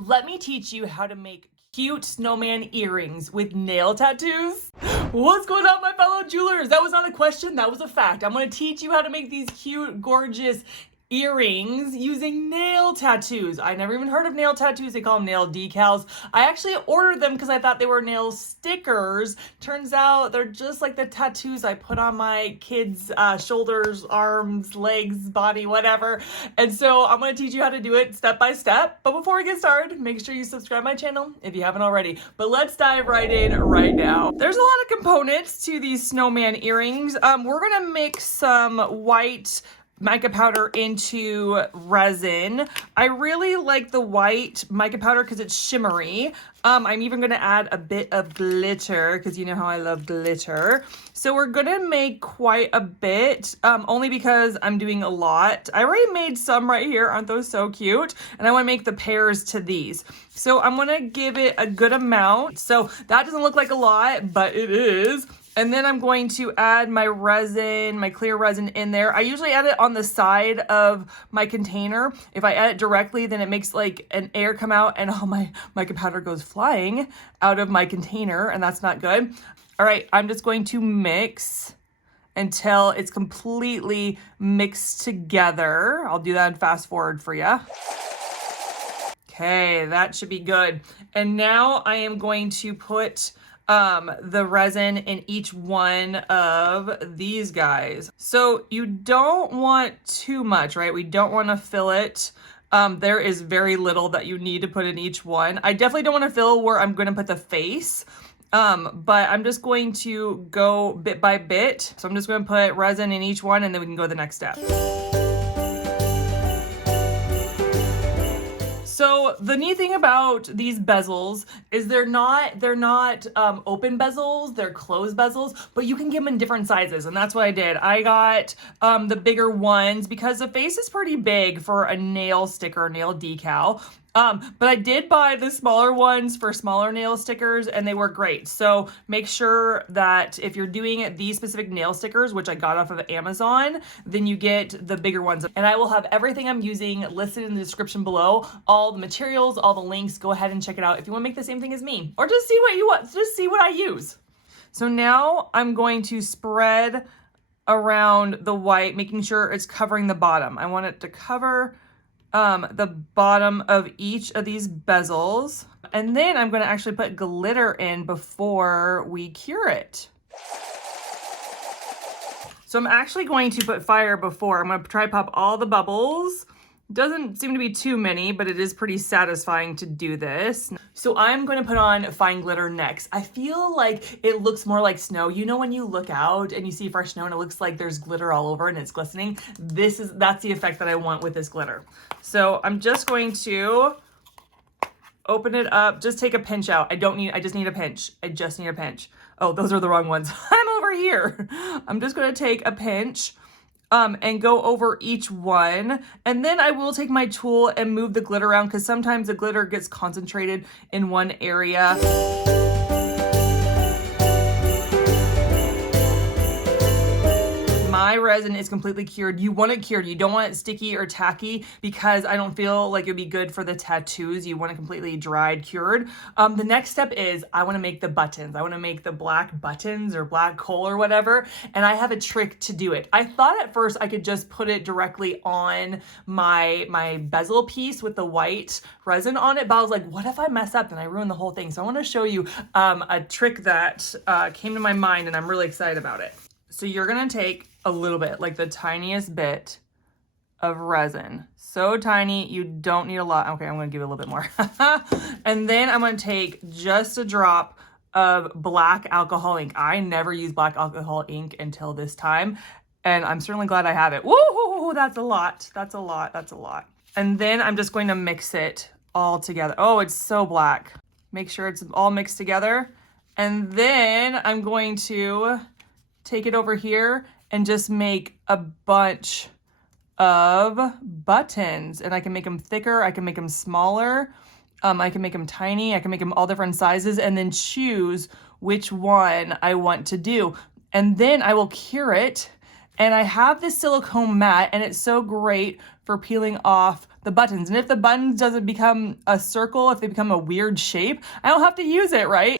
Let me teach you how to make cute snowman earrings with nail tattoos. What's going on, my fellow jewelers? That was not a question, that was a fact. I'm going to teach you how to make these cute, gorgeous earrings using nail tattoos. I never even heard of nail tattoos. They call them nail decals. I actually ordered them because I thought they were nail stickers. Turns out they're just like the tattoos I put on my kids' shoulders, arms, legs, body, whatever. And so I'm going to teach you how to do it step by step. But before we get started, make sure you subscribe my channel if you haven't already. But let's dive right in right now. There's a lot of components to these snowman earrings. We're going to mix some white mica powder into resin. I really like the white mica powder because it's shimmery. I'm even going to add a bit of glitter because you know how I love glitter. So we're going to make quite a bit, only because I'm doing a lot. I already made some right here. Aren't those so cute? And I want to make the pairs to these. So I'm going to give it a good amount. So that doesn't look like a lot, but it is. And then I'm going to add my resin, my clear resin in there. I usually add it on the side of my container. If I add it directly, then it makes like an air come out and all my mica powder goes flying out of my container, and that's not good. All right, I'm just going to mix until it's completely mixed together. I'll do that in fast forward for you. Okay, that should be good. And now I am going to put the resin in each one of these guys. So you don't want too much, right? We don't want to fill it. There is very little that you need to put in each one. I definitely don't want to fill where I'm going to put the face. But I'm just going to go bit by bit. So I'm just going to put resin in each one and then we can go to the next step. So the neat thing about these bezels is they're not open bezels, they're closed bezels, but you can get them in different sizes, and that's what I did. I got the bigger ones because the face is pretty big for a nail sticker, nail decal. But I did buy the smaller ones for smaller nail stickers and they work great. So make sure that if you're doing these specific nail stickers, which I got off of Amazon, then you get the bigger ones. And I will have everything I'm using listed in the description below, all the materials, all the links. Go ahead and check it out if you want to make the same thing as me, or just see what you want, just see what I use. So now I'm going to spread around the white, making sure it's covering the bottom. I want it to cover the bottom of each of these bezels. And then I'm going to actually put glitter in before we cure it. So I'm actually going to put fire before. I'm going to try to pop all the bubbles. Doesn't seem to be too many, but it is pretty satisfying to do this. So I'm going to put on fine glitter next. I feel like it looks more like snow. You know when you look out and you see fresh snow and it looks like there's glitter all over and it's glistening? That's the effect that I want with this glitter. So I'm just going to open it up. Just take a pinch out. I just need a pinch. I just need a pinch. Oh, those are the wrong ones. I'm over here. I'm just going to take a pinch and go over each one. And then I will take my tool and move the glitter around because sometimes the glitter gets concentrated in one area. My resin is completely cured. You want it cured. You don't want it sticky or tacky because I don't feel like it'd be good for the tattoos. You want it completely dried, cured. The next step is I want to make the buttons. I want to make the black buttons or black coal or whatever. And I have a trick to do it. I thought at first I could just put it directly on my bezel piece with the white resin on it. But I was like, what if I mess up and I ruin the whole thing? So I want to show you a trick that came to my mind and I'm really excited about it. So you're going to take a little bit, like the tiniest bit of resin. So tiny, you don't need a lot. Okay, I'm going to give it a little bit more. And then I'm going to take just a drop of black alcohol ink. I never used black alcohol ink until this time, and I'm certainly glad I have it. Woo, that's a lot. That's a lot. That's a lot. And then I'm just going to mix it all together. Oh, it's so black. Make sure it's all mixed together. And then I'm going to take it over here and just make a bunch of buttons. And I can make them thicker, I can make them smaller, I can make them tiny, I can make them all different sizes, and then choose which one I want to do. And then I will cure it And I have this silicone mat, and it's so great for peeling off the buttons. And if the buttons doesn't become a circle, if they become a weird shape, I don't have to use it, right?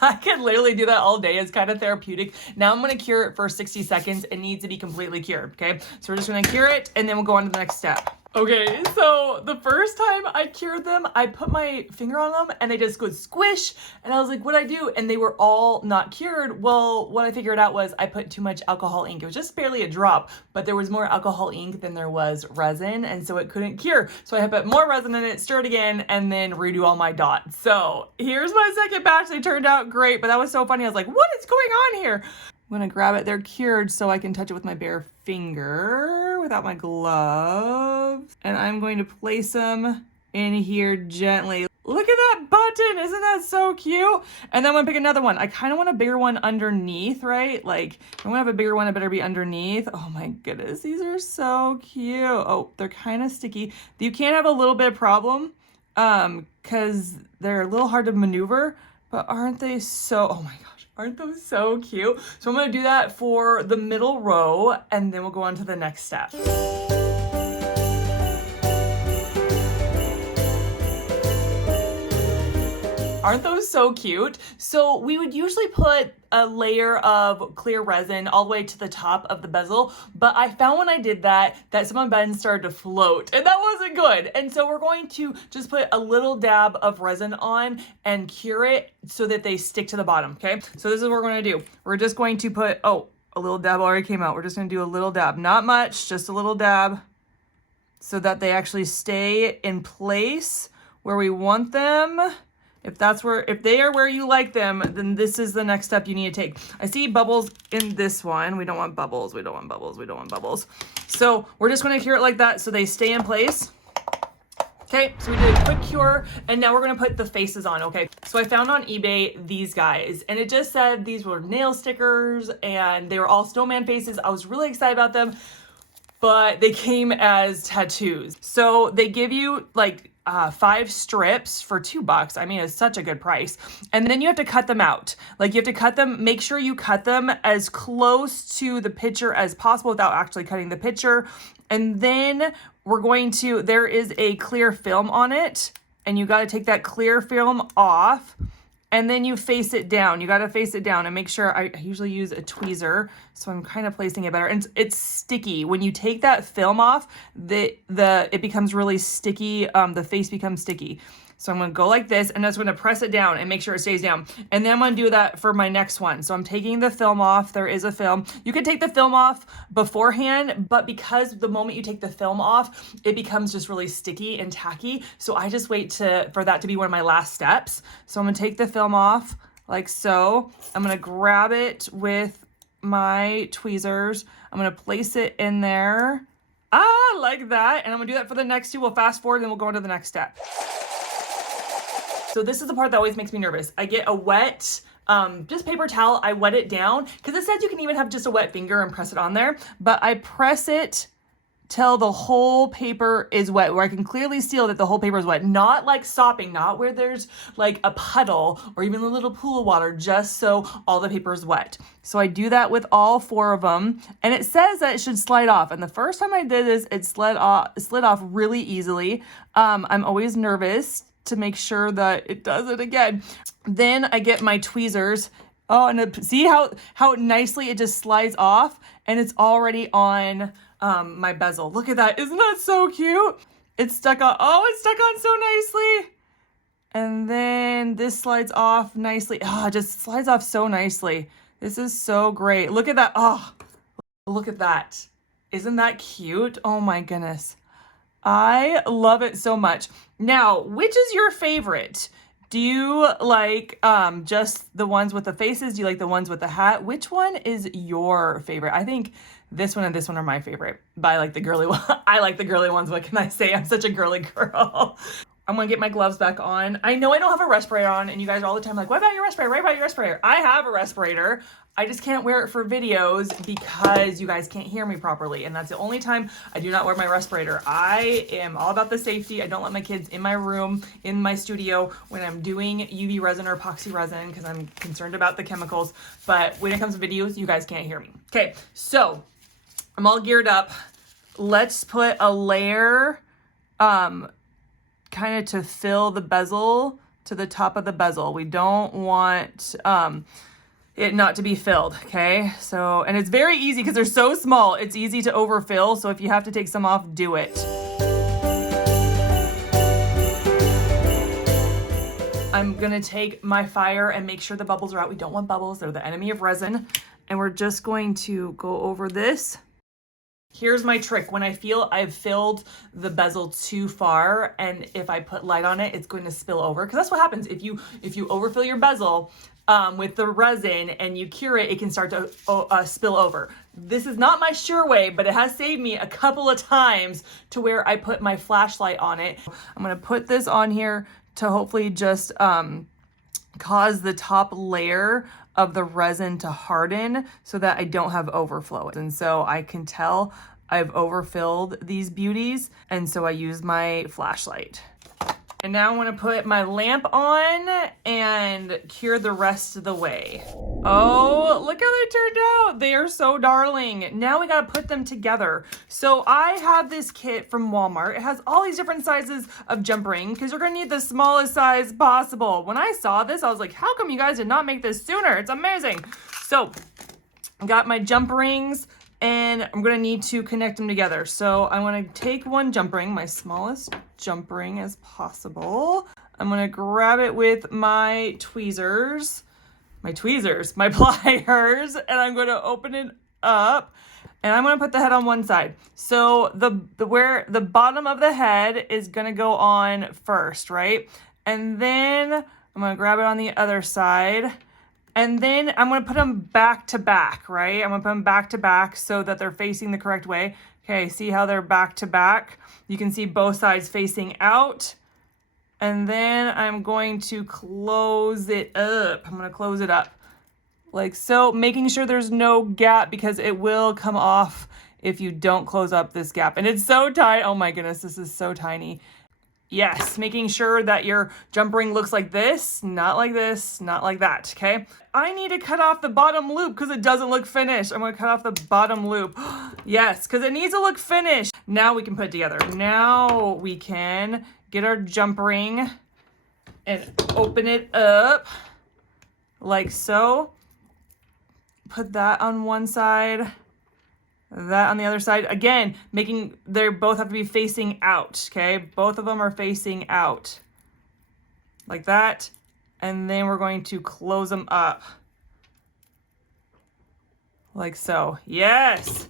I could literally do that all day. It's kind of therapeutic. Now I'm going to cure it for 60 seconds. It needs to be completely cured, okay? So we're just going to cure it, and then we'll go on to the next step. Okay, so the first time I cured them, I put my finger on them and they just go squish. And I was like, what'd I do? And they were all not cured. Well, what I figured out was I put too much alcohol ink. It was just barely a drop, but there was more alcohol ink than there was resin. And so it couldn't cure. So I had put more resin in it, stir it again, and then redo all my dots. So here's my second batch. They turned out great, but that was so funny. I was like, what is going on here? I'm gonna grab it. They're cured so I can touch it with my bare finger without my gloves. And I'm going to place them in here gently. Look at that button. Isn't that so cute? And then I'm gonna pick another one. I kind of want a bigger one underneath, right? Like, if I'm gonna have a bigger one, it better be underneath. Oh my goodness, these are so cute. Oh, they're kind of sticky. You can have a little bit of problem because they're a little hard to maneuver, but aren't they so, oh my gosh. Aren't those so cute? So I'm gonna do that for the middle row, and then we'll go on to the next step. Aren't those so cute? So we would usually put a layer of clear resin all the way to the top of the bezel, but I found when I did that some of my buttons started to float, and that wasn't good. And so we're going to just put a little dab of resin on and cure it so that they stick to the bottom, okay? So this is what we're gonna do. We're just going to put, oh, a little dab already came out. We're just gonna do a little dab, not much, just a little dab so that they actually stay in place where we want them. If they are where you like them, then this is the next step you need to take. I see bubbles in this one. We don't want bubbles. We don't want bubbles. We don't want bubbles. So we're just going to cure it like that so they stay in place. Okay, so we did a quick cure, and now we're going to put the faces on, okay? So I found on eBay these guys, and it just said these were nail stickers, and they were all snowman faces. I was really excited about them, but they came as tattoos. So they give you like 5 strips for $2. I mean, it's such a good price. And then you have to cut them out. Like, you have to cut them, make sure you cut them as close to the picture as possible without actually cutting the picture. And then there is a clear film on it, and you got to take that clear film off. And then you face it down. You got to face it down and make sure. I usually use a tweezer, so I'm kind of placing it better. And it's sticky. When you take that film off, it becomes really sticky. The face becomes sticky. So I'm going to go like this, and I'm just going to press it down and make sure it stays down. And then I'm going to do that for my next one. So I'm taking the film off. There is a film. You can take the film off beforehand, but because the moment you take the film off, it becomes just really sticky and tacky. So I just wait for that to be one of my last steps. So I'm going to take the film off like so. I'm going to grab it with my tweezers. I'm going to place it in there. Like that. And I'm going to do that for the next two. We'll fast forward and we'll go on to the next step. So this is the part that always makes me nervous. I get a wet, just paper towel. I wet it down because it says you can even have just a wet finger and press it on there. But I press it till the whole paper is wet, where I can clearly see that the whole paper is wet. Not like sopping, not where there's like a puddle or even a little pool of water, just so all the paper is wet. So I do that with all 4 of them, and it says that it should slide off. And the first time I did this, it slid off really easily. I'm always nervous to make sure that it does it again. Then I get my tweezers. Oh, and see how nicely it just slides off, and it's already on my bezel. Look at that. Isn't that so cute? It's stuck on. Oh, it's stuck on so nicely. And then this slides off nicely. Oh, it just slides off so nicely. This is so great. Look at that. Oh, look at that. Isn't that cute? Oh my goodness. I love it so much. Now, which is your favorite? Do you like just the ones with the faces? Do you like the ones with the hat? Which one is your favorite? I think this one and this one are my favorite, but I like the girly one. I like the girly ones. What can I say? I'm such a girly girl. I'm gonna get my gloves back on. I know I don't have a respirator on, and you guys are all the time like, what about your respirator? What about your respirator? I have a respirator. I just can't wear it for videos because you guys can't hear me properly. And that's the only time I do not wear my respirator. I am all about the safety. I don't let my kids in my room, in my studio when I'm doing UV resin or epoxy resin because I'm concerned about the chemicals. But when it comes to videos, you guys can't hear me. Okay, so I'm all geared up. Let's put a layer, kind of to fill the bezel to the top of the bezel. We don't want it not to be filled, okay? So, and it's very easy because they're so small, it's easy to overfill. So if you have to take some off, do it. I'm gonna take my fire and make sure the bubbles are out. We don't want bubbles, they're the enemy of resin. And we're just going to go over this. Here's my trick. When I feel I've filled the bezel too far, and if I put light on it, it's going to spill over. Because that's what happens. If you overfill your bezel with the resin and you cure it, it can start to spill over. This is not my sure way, but it has saved me a couple of times to where I put my flashlight on it. I'm going to put this on here to hopefully just cause the top layer of the resin to harden so that I don't have overflow. And so I can tell I've overfilled these beauties, and so I use my flashlight. And now I want to put my lamp on and cure the rest of the way. Oh, look how they turned out. They are so darling. Now we got to put them together. So I have this kit from Walmart. It has all these different sizes of jump ring because you're going to need the smallest size possible. When I saw this, I was like, how come you guys did not make this sooner? It's amazing. So I got my jump rings and I'm going to need to connect them together. So I want to take one jump ring, my smallest jump ring as possible. I'm going to grab it with my tweezers, my pliers, and I'm going to open it up, and I'm going to put the head on one side. So where the bottom of the head is going to go on first, right? And then I'm going to grab it on the other side. And then I'm going to put them back to back, right? I'm going to put them back to back so that they're facing the correct way. Okay, see how they're back to back? You can see both sides facing out. And then I'm going to close it up. I'm going to close it up like so, making sure there's no gap because it will come off if you don't close up this gap. And it's so tight. Oh my goodness, this is so tiny. Yes, making sure that your jump ring looks like this, not like this, not like that, okay? I need to cut off the bottom loop because it doesn't look finished. I'm gonna cut off the bottom loop. Yes, because it needs to look finished. Now we can put it together. Now we can get our jump ring and open it up like so. Put that on one side. That on the other side. Again, making they both have to be facing out, okay? Both of them are facing out. Like that. And then we're going to close them up. Like so. Yes.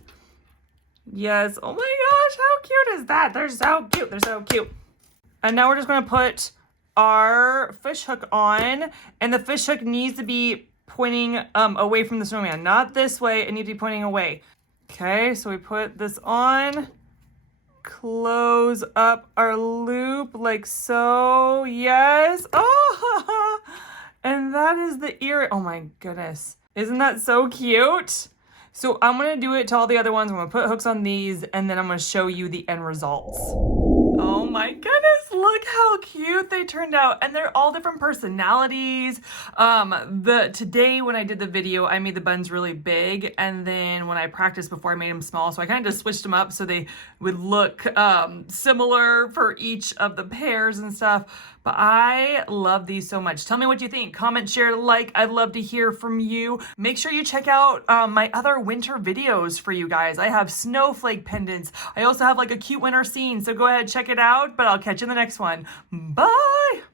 Yes. Oh my gosh, how cute is that? They're so cute. They're so cute. And now we're just going to put our fish hook on. And the fish hook needs to be pointing away from the snowman. Not this way. It needs to be pointing away. Okay, so we put this on, close up our loop like so, yes. Oh, and that is the ear. Oh my goodness. Isn't that so cute? So I'm going to do it to all the other ones. I'm going to put hooks on these, and then I'm going to show you the end results. Oh my goodness, look how cute they turned out. And they're all different personalities. Today when I did the video, I made the buns really big. And then when I practiced before, I made them small. So I kind of just switched them up so they would look similar for each of the pairs and stuff. But I love these so much. Tell me what you think. Comment, share, like. I'd love to hear from you. Make sure you check out my other winter videos for you guys. I have snowflake pendants. I also have like a cute winter scene. So go ahead, check it out. But I'll catch you in the next one. Bye.